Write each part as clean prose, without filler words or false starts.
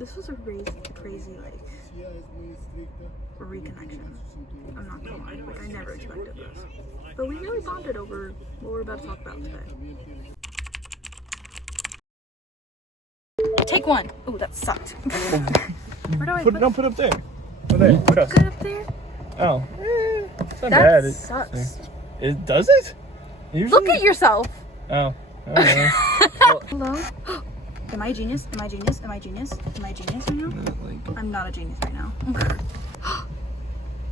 This was a crazy like reconnection. I'm not gonna lie, like I never expected this. But we really bonded over what we're about to talk about today. Take one. Oh, that sucked. Where do I put it? No, put it up there. Put there. Put it up there? Oh. It's not that bad. That sucks. It does it? Usually? Look at yourself. Oh. I don't know. Hello? Am I a genius? Am I a genius? Am I a genius? Am I a genius right now? I'm not a genius right now.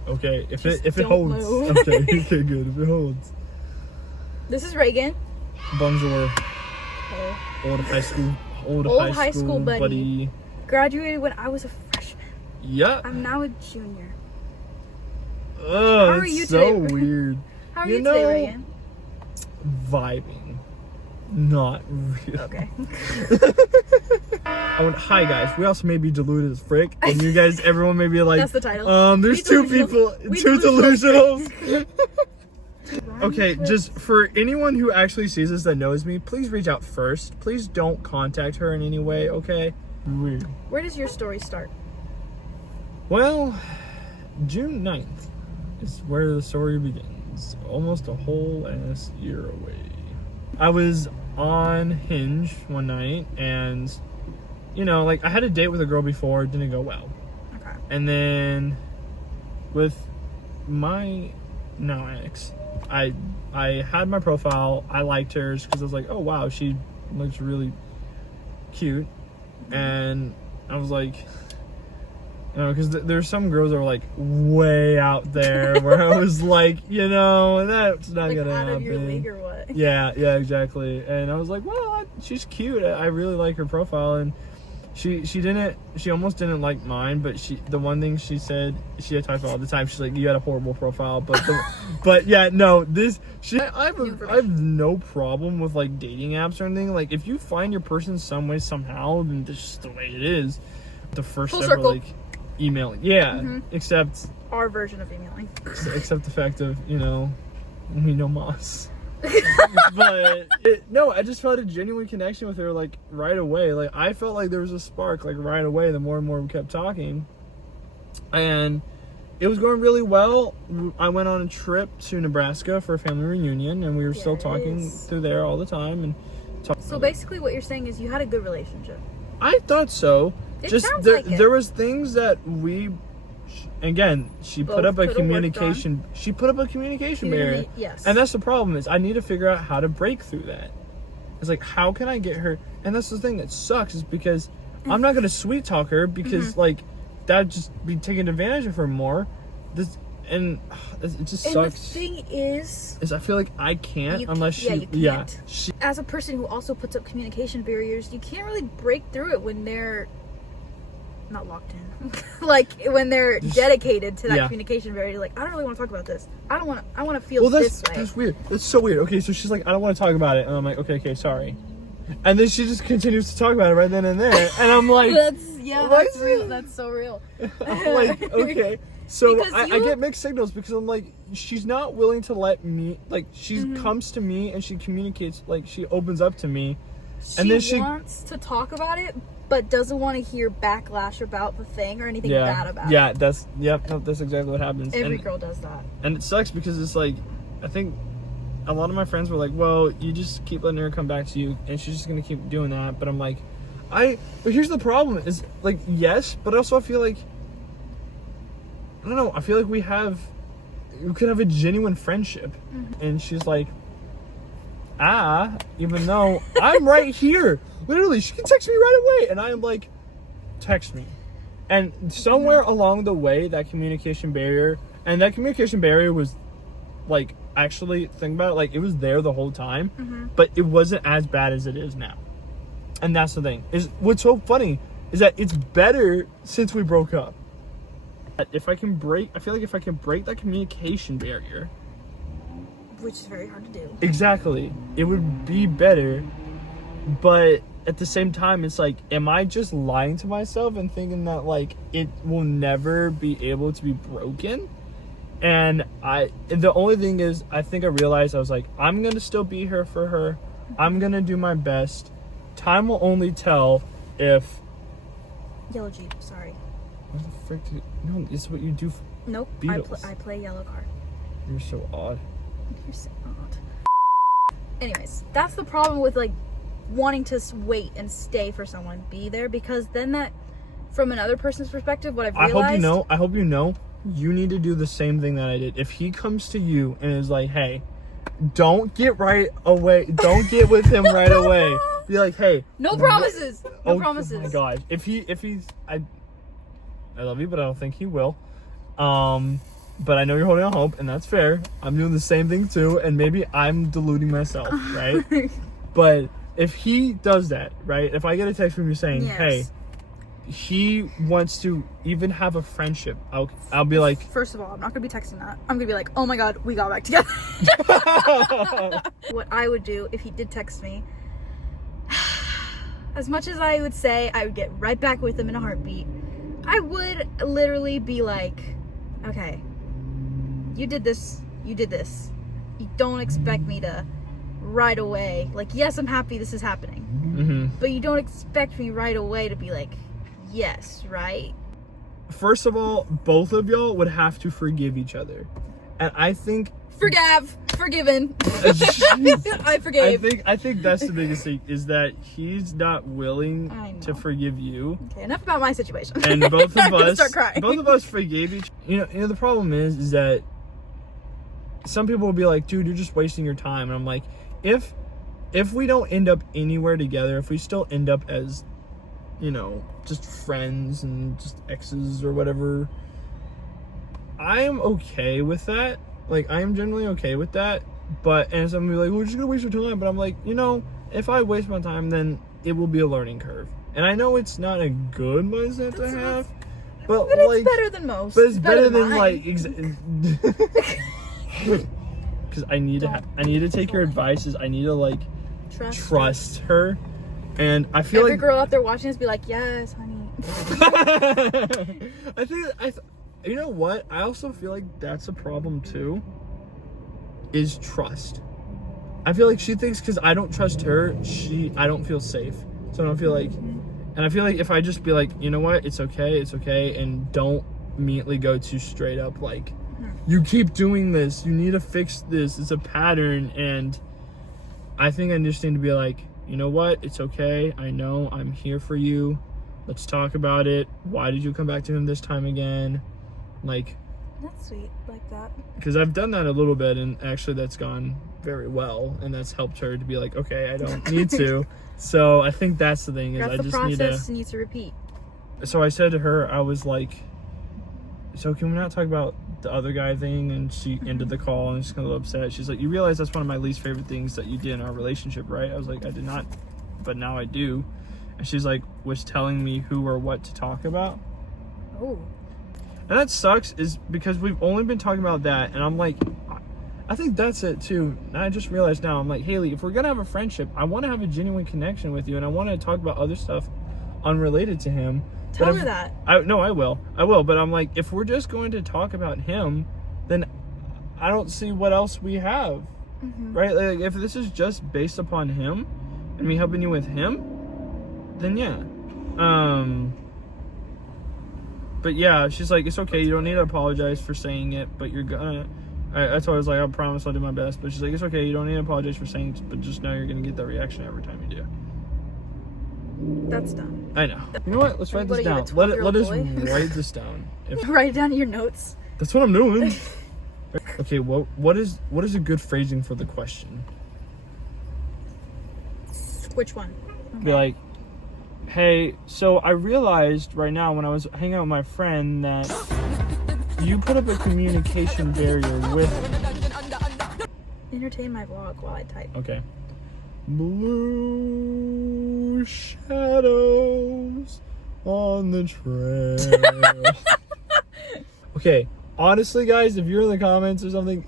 Okay, if Just it holds. move. Okay, good. If it holds. This is Raegan. Bonjour. Old high school buddy. Graduated when I was a freshman. Yeah. I'm now a junior. Oh, How are you so today? weird. How are you today, Raegan? Vibing. Not real. Okay. Hi guys. We also may be deluded as frick, and you guys, everyone may be like, that's the title. There's two people, two delusionals. Okay, just for anyone who actually sees this that knows me, please reach out first. Please don't contact her in any way, okay? Weird. Where does your story start? Well, June 9th is where the story begins. Almost a whole ass year away. I was on Hinge one night and, you know, like I had a date with a girl before, it didn't go well. Okay. And then with my now ex, I had my profile, I liked hers because I was like, oh wow, she looks really cute. And I was like, you know, because there's some girls that are like way out there where I was like, you know, that's not like gonna happen. out of your league or what? Yeah, exactly. And I was like, well, she's cute. I really like her profile. And she almost didn't like mine, but the one thing she said, she had type all the time. She's like, you had a horrible profile, but yeah, no, I have no problem with like dating apps or anything. Like if you find your person some way somehow, then this is the way it is. The first Full ever circle. like emailing, yeah. Except our version of emailing. Except the fact of, you know, we know Moss. But no, I just felt a genuine connection with her like right away. Like I felt like there was a spark like right away the more and more we kept talking, and it was going really well. I went on a trip to Nebraska for a family reunion, and we were still talking through there all the time. And so basically what you're saying is you had a good relationship. I thought so. It just sounds like it. There was things that we again, she put up a communication barrier. Yes. And that's the problem is I need to figure out how to break through that. It's like, how can I get her? And that's the thing that sucks is because I'm not going to sweet talk her because like that'd just be taking advantage of her more. It just sucks. And the thing is I feel like I can't unless you can't. As a person who also puts up communication barriers, you can't really break through it when they're not locked in. Like when they're dedicated to that communication barrier. Like, I don't really want to talk about this. I want to feel this way. That's weird. That's so weird. Okay, so she's like, I don't want to talk about it, and I'm like, okay, sorry. And then she just continues to talk about it right then and there, and I'm like, that's real. That's so real. I'm like, okay. So I get mixed signals because I'm like, she's not willing to let me, like, she comes to me and she communicates, like, she opens up to me. And then she wants to talk about it, but doesn't want to hear backlash about the thing or anything bad about it. Yeah, that's exactly what happens. Every girl does that. And it sucks because it's like, I think a lot of my friends were like, well, you just keep letting her come back to you and she's just going to keep doing that. But I'm like, but here's the problem is, like, yes, but also I feel like, I don't know, I feel like we could have a genuine friendship. And she's like, even though I'm right here. Literally, she can text me right away. And I am like, text me. And somewhere along the way, that communication barrier was like, actually, think about it, like, it was there the whole time. But it wasn't as bad as it is now. And that's the thing. What's so funny is that it's better since we broke up. I feel like if I can break that communication barrier, which is very hard to do. Exactly. It would be better. But at the same time, it's like, am I just lying to myself and thinking that, like, it will never be able to be broken? And the only thing is, I think I realized, I was like, I'm going to still be here for her. I'm going to do my best. Time will only tell if Yellow Jeep, sorry. What the frick did... No, it's what you do for Nope, Beatles. I play yellow car. You're so odd. You're so odd. Anyways, that's the problem with like wanting to wait and stay for someone, be there, because then that, from another person's perspective, what I've realized... I hope you know, you need to do the same thing that I did. If he comes to you and is like, hey, don't get right away, don't get with him right away. Be like, hey. No promises. No promises. Oh my gosh. If he's, I love you, but I don't think he will. But I know you're holding out hope, and that's fair. I'm doing the same thing too, and maybe I'm deluding myself, right? But if he does that, right? If I get a text from you saying, yes. hey, he wants to even have a friendship, I'll be like... First of all, I'm not going to be texting that. I'm going to be like, oh my god, we got back together. What I would do if he did text me, as much as I would say I would get right back with him in a heartbeat, I would literally be like, okay, you did this. You don't expect me to right away, like, yes, I'm happy this is happening. Mm-hmm. But you don't expect me right away to be like, yes, right? First of all, both of y'all would have to forgive each other. And I think... Forgiven. I forgave. I think that's the biggest thing, is that he's not willing to forgive you. Okay, enough about my situation. And both of us start crying. Both of us forgave each. You know the problem is that some people will be like, dude, you're just wasting your time. And I'm like, if we don't end up anywhere together, if we still end up as, you know, just friends and just exes or whatever, I am okay with that. Like, I am generally okay with that. But, and some people are like, we're just gonna waste your time. But I'm like, you know, if I waste my time, then it will be a learning curve. And I know it's not a good mindset to have, but like, it's better than most. But it's better than mine. Like, because I need to take your advice. I need to like trust her, and I feel every like girl out there watching this be like, yes, honey. You know what? I also feel like that's a problem too. Is trust. I feel like she thinks because I don't trust her, I don't feel safe. So I don't feel like, and I feel like if I just be like, you know what, it's okay, and don't immediately go too straight up like, you keep doing this, you need to fix this, it's a pattern, and I think I just need to be like, you know what, it's okay, I know, I'm here for you, let's talk about it, why did you come back to him this time again, like... That's sweet, like that. Because I've done that a little bit, and actually that's gone very well, and that's helped her to be like, okay, I don't need to. So I think that's the thing, is I just need to... That's the process needs to repeat. So I said to her, I was like, so can we not talk about the other guy thing? And she ended the call, and she's kind of upset. She's like, you realize that's one of my least favorite things that you did in our relationship, right? I was like, I did not, but now I do. And she's like, was telling me who or what to talk about. Oh. And that sucks, is because we've only been talking about that, and I'm like, I think that's it too. And I just realized now, I'm like, Haley, if we're gonna have a friendship, I want to have a genuine connection with you, and I want to talk about other stuff unrelated to him. Tell her that. I will, but I'm like, if we're just going to talk about him, then I don't see what else we have, right? Like, if this is just based upon him, and me helping you with him, then yeah. But yeah, she's like, it's okay, you don't need to apologize for saying it, but you're gonna... I told her, I was like, I promise I'll do my best. But she's like, it's okay, you don't need to apologize for saying it, but just know you're gonna get that reaction every time you do. That's dumb. I know. You know what? Let's write this down. Let us write this down. Write it down in your notes. That's what I'm doing. Okay, what is a good phrasing for the question? Which one? Okay. Be like, hey, so I realized right now when I was hanging out with my friend that you put up a communication barrier with me. Entertain my vlog while I type. Okay. Blue shadows on the trail. Okay, honestly, guys, if you're in the comments or something,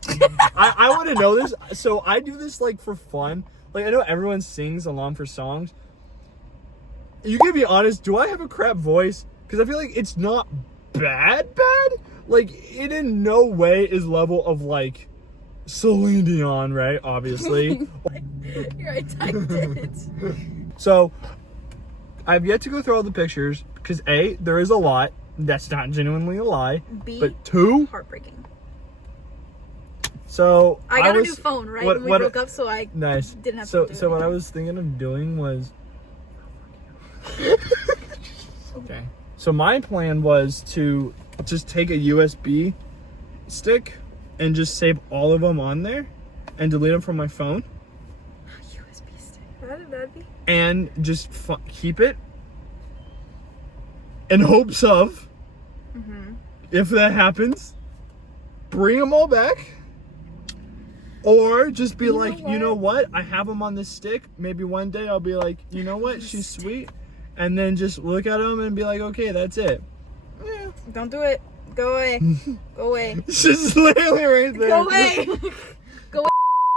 I want to know this. So I do this like for fun. Like, I know everyone sings along for songs. You can be honest, do I have a crap voice? Because I feel like it's not bad. Like, it in no way is level of like Celine Dion, right? Obviously. Here, I typed it. So I've yet to go through all the pictures because A, there is a lot. That's not genuinely a lie. B, but 2, heartbreaking. So I got a new phone, right? When we broke up, so I nice. Didn't have so to do so what anything. I was thinking of doing was okay. So my plan was to just take a USB stick and just save all of them on there and delete them from my phone. USB stick. That'd be. And just keep it in hopes of, if that happens, bring them all back. Or just be you know what? I have them on this stick. Maybe one day I'll be like, you know what? She's sweet. And then just look at them and be like, okay, that's it. Yeah. Don't do it. Go away. Go away. She's literally right there. Go away. Go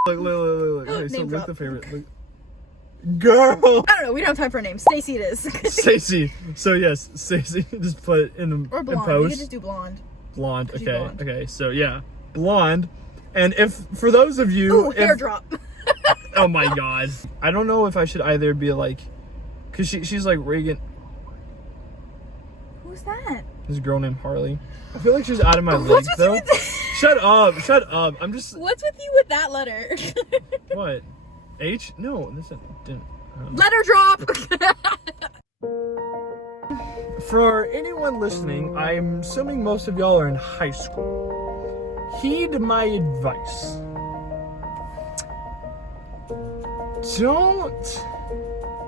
away. Look. Okay, so Name look drop. the favorite. Look. Girl. I don't know. We don't have time for a name. Stacy it is. Stacy. So yes, Stacy. Just put it in Or blonde. post. We could just do blonde. Blonde. Okay. Blonde. Okay. So yeah, blonde. And if for those of you, hair drop. Oh my god. I don't know if I should either be like, cause she's like Raegan. Who's that? This girl named Harley. I feel like she's out of my league What's with though. you with that? Shut up. I'm just. What's with you with that letter? What? H? No, this didn't. Letter drop. For anyone listening, I'm assuming most of y'all are in high school. Heed my advice.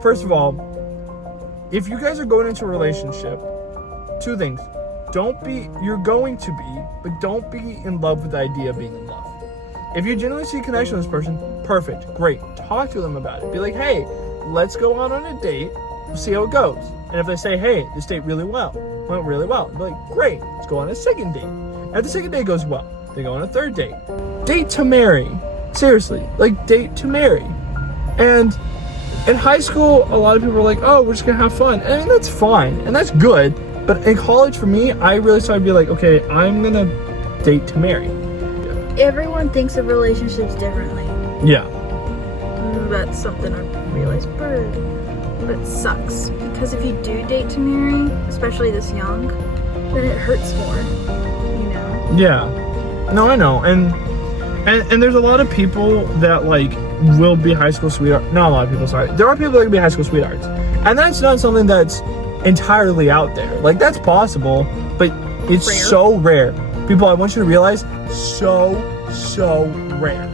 First of all, if you guys are going into a relationship, 2 things. You're going to be, but don't be in love with the idea of being in love. If you genuinely see a connection with this person, perfect, great. Talk to them about it. Be like, hey, let's go out on a date, see how it goes. And if they say, hey, this date went really well, be like, great, let's go on a second date. And if the second date goes well, they go on a third date. Date to marry. Seriously, like date to marry. And in high school, a lot of people are like, oh, we're just gonna have fun. And that's fine, and that's good. But in college, for me, I really started to be like, okay, I'm gonna date to marry. Everyone thinks of relationships differently. Yeah. That's something I realized, but it sucks. Because if you do date to marry, especially this young, then it hurts more, you know? Yeah. No, I know. And there's a lot of people that, like, will be high school sweethearts. Not a lot of people, sorry. There are people that can be high school sweethearts. And that's not something that's entirely out there. Like, that's possible, but it's Rare. so rare. People, I want you to realize, so rare.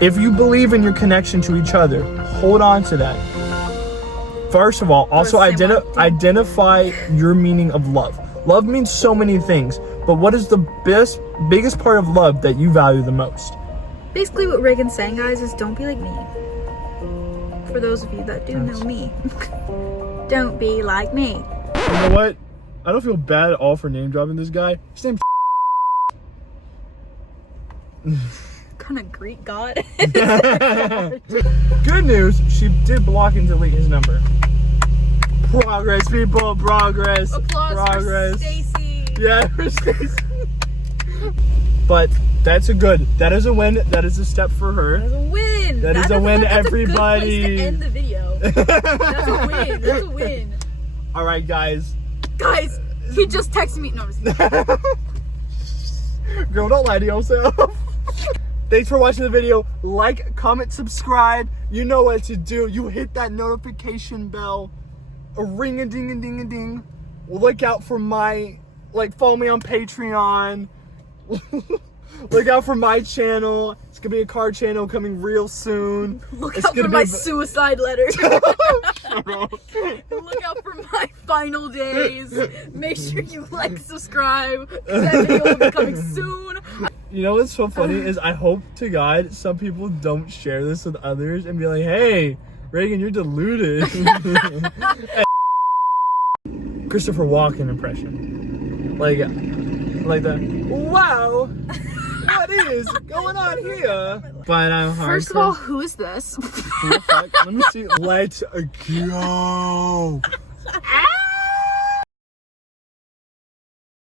If you believe in your connection to each other, hold on to that. First of all, also identify your meaning of love. Love means so many things, but what is the biggest part of love that you value the most? Basically what Raegan's saying, guys, is don't be like me. For those of you that do know me. Don't be like me. You know what? I don't feel bad at all for name dropping this guy. His name's Kind of Greek god. Good news, she did block and delete his number. Progress, people, progress. Applause progress. for Stacy. Yeah, for Stacy. But that is a win. That is a step for her. That's a win. That is a win, everybody. That's a good place to end the video. That's a win. That's a win. All right, guys. Guys, he just texted me. No, I'm just kidding. Girl, don't lie to yourself. Thanks for watching the video. Like, comment, subscribe. You know what to do. You hit that notification bell. A ring-a-ding-a-ding-a-ding. Look out for follow me on Patreon. Look out for my channel. It's gonna be a car channel coming real soon. Look out for my suicide letter. Shut up. Look out for my final days. Make sure you like, subscribe, because that video will be coming soon. You know what's so funny is I hope to God some people don't share this with others and be like, hey, Raegan, you're deluded. Christopher Walken impression. Like that. Wow. What is going on here? But I'm hardcore. First of all, who is this? Let me see. Let's go.